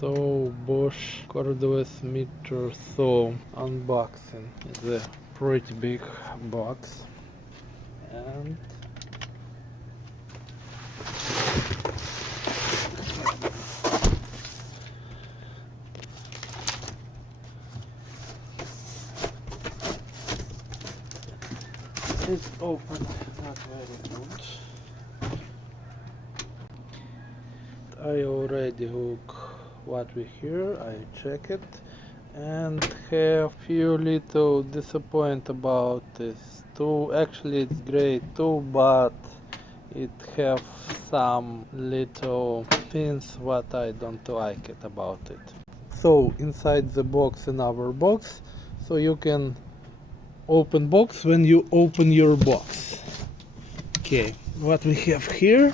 So Bosch cordless meter saw unboxing is a pretty big box, and it's open not very good. I already look what we hear, I check it and have few little disappoint about this tool. Actually it's great tool, but it have some little things what I don't like it about it. So inside the box, in our box, so you can open box when you open your box. Okay, what we have here,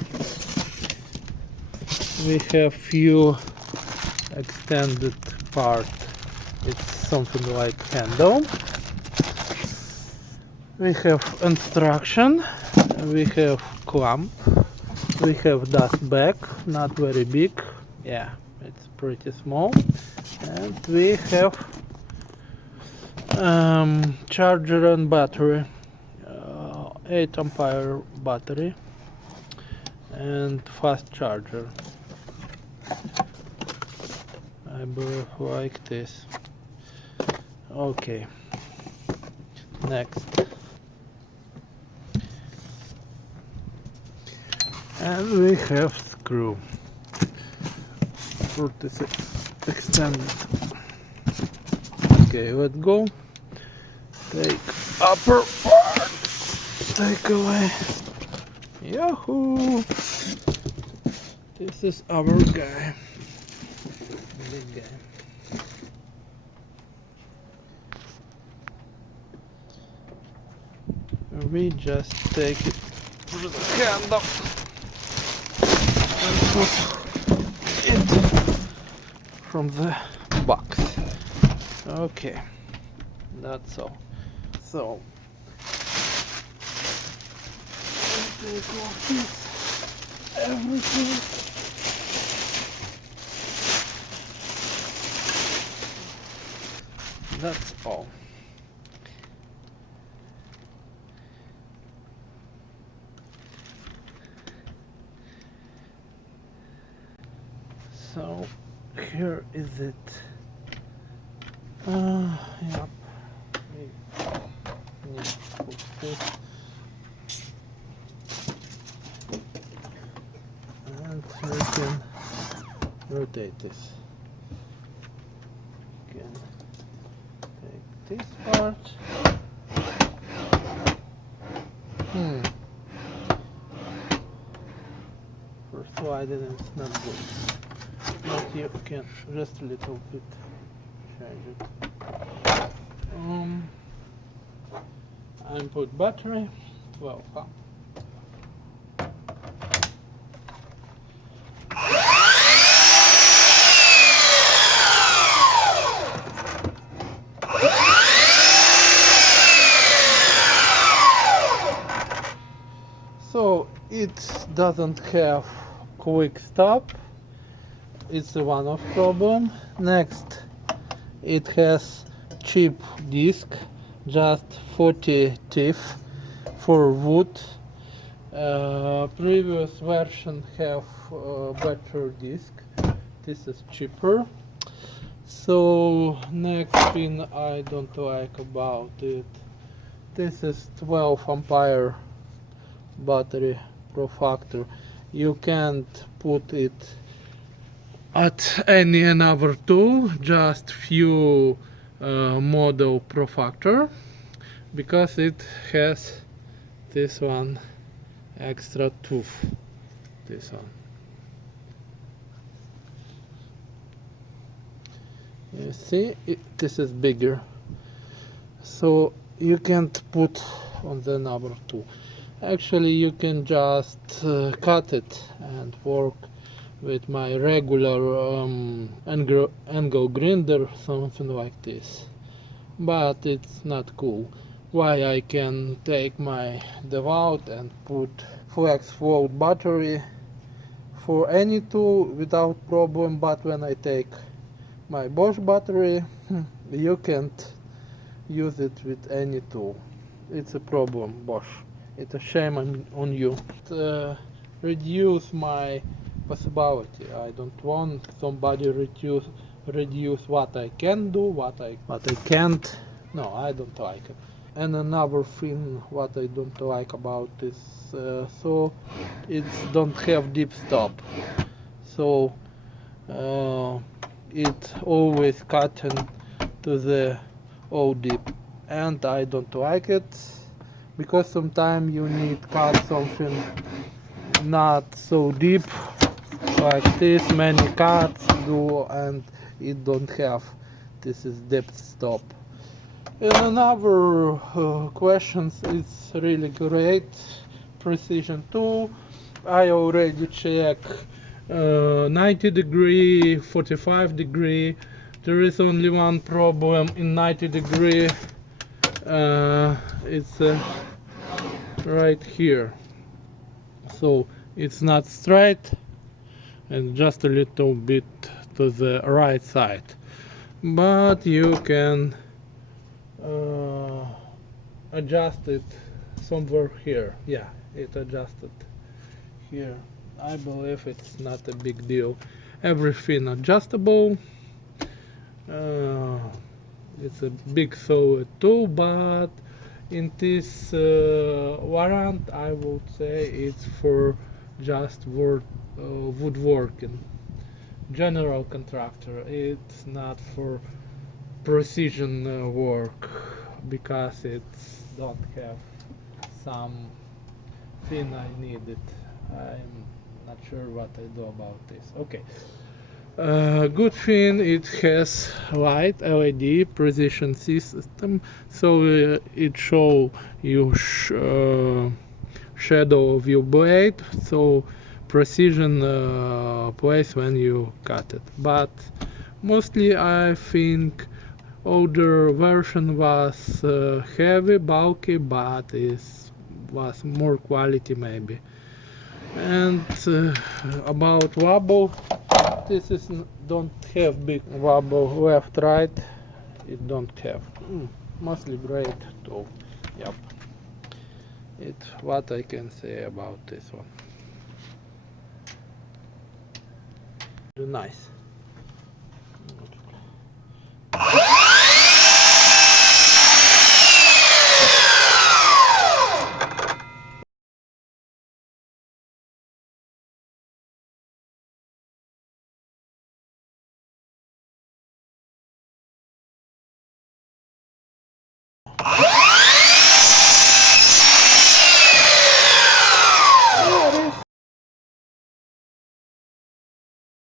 we have few extended part. It's something like handle. We have instruction, we have clamp, we have dust bag, not very big, yeah, it's pretty small, and we have charger and battery, 8 ampere battery and fast charger. I believe like this. Okay, next. And we have screw for this extended. Okay, let's go. Take upper part. Take away. Yahoo! This is our guy. Big guy. We just take it through the handle and put it from the box. Okay, that's all. So take off this, everything. That's all. So here is it. Yep. We need to put this. And we can rotate this. We can take this part. For sliding it's not good. But you can just a little bit change it. Input battery 12 amp. So it doesn't have quick stop. It's one of problem. Next, it has cheap disc, just 40 teeth for wood. Previous version have better disc. This is cheaper. So next thing I don't like about it. This is 12 ampere battery pro factor. You can't put it at any another tool, just few model pro factor, because it has this one extra tooth, this one. You see, this is bigger, so you can't put on the number two. Actually you can just cut it and work with my regular angle grinder, something like this, but it's not cool. Why I can take my devout and put flex float battery for any tool without problem, but when I take my Bosch battery, you can't use it with any tool. It's a problem, Bosch. It's a shame on you. Reduce my possibility. I don't want somebody reduce what I can do, what I can't. No, I don't like it. And another thing what I don't like about this, so it don't have deep stop. So it always cutting to the O deep, and I don't like it because sometimes you need cut something not so deep like this. Many cuts do, and it don't have this is depth stop. And another questions is really great precision tool. I already check 90 degree, 45 degree. There is only one problem in 90 degree. It's right here. So it's not straight and just a little bit to the right side. But you can adjust it somewhere here. Yeah, it adjusted here. I believe it's not a big deal. Everything adjustable. It's a big solid tool, but in this variant I would say it's for just woodworking, general contractor. It's not for precision work because it don't have some thing I needed. I'm not sure what I do about this. Okay. Good thing it has light LED precision system, so it show you shadow of your blade, so precision place when you cut it. But mostly I think older version was heavy, bulky, but it was more quality maybe. And about wobble, this is don't have big wobble left right. It don't have. Mostly great tool. Yep. It's what I can say about this one. Nice.